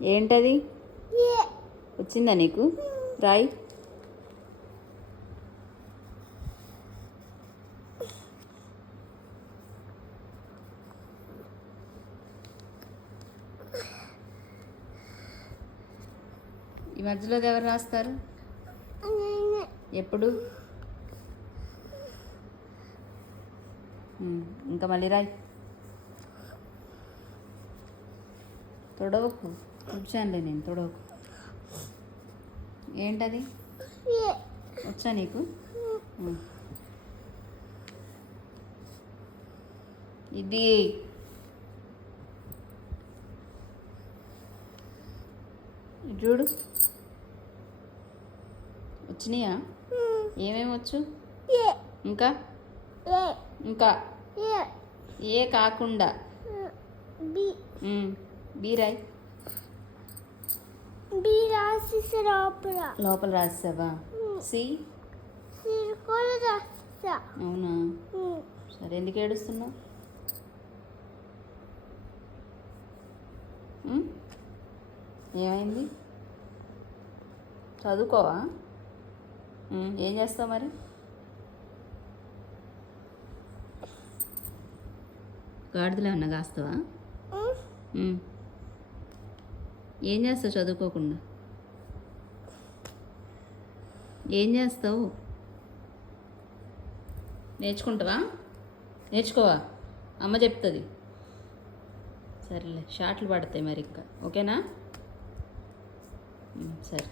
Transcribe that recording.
ఏంటది? వచ్చిందా నీకు? రాయి. ఈ మధ్యలో ఎవరు రాస్తారు? ఎప్పుడు? ఇంకా మళ్ళీ రాయి. తొడవకు, కూర్చానులే నేను, తొడవకు. ఏంటది? వచ్చా నీకు? ఇది చూడు, వచ్చినాయా? ఏమేమి వచ్చు? ఇంకా ఇంకా ఏ కాకుండా బీరాయ్. లోపల రాసావా? సి అవునా? సరే, ఎందుకు ఏడుస్తున్నావు? ఏమైంది? చదువుకోవా? ఏం చేస్తావు మరి? గాడిదలో అన్న కాస్తావా? ఏం చేస్తావు చదువుకోకుండా? ఏం చేస్తావు? నేర్చుకుంటావా? నేర్చుకోవా? అమ్మ చెప్తుంది. సరేలే, షార్ట్లు పడతాయి మరి ఇంకా. ఓకేనా? సరే.